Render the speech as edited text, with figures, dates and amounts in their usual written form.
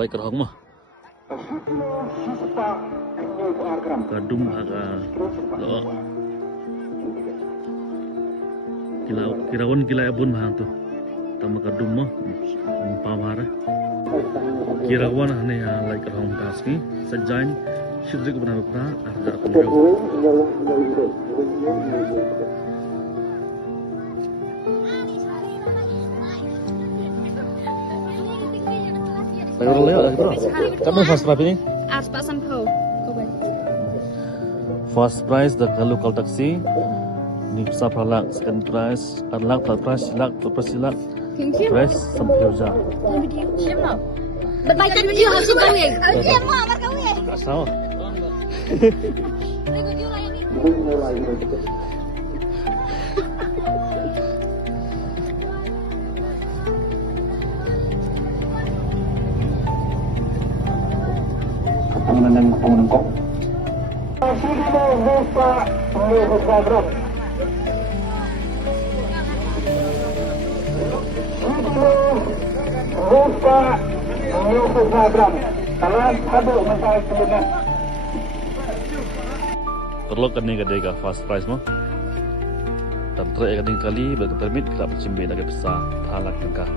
like kerhong mah. Kadum agak lo. Kirawan kila abun mah tu. Tama kadum mah pamara. Kirawan hane like kerhong taski. Sajain shudrik benar benar ada kumjau. Lewat lewat bro. Kamu first prize ini? Aspak Sampau. First prize the local taxi. Ni besar pralak. Second prize arlak, third prize silak, fourth prize silak. Thank you. Prize sampioja. But my dad you have to go in. Iya mau amar kau ya. Asal. Menengkok. Perlu kini kadega first prize mah. Dan terakhir kali berpermit kita bercimbi lagi besar halak tengkah.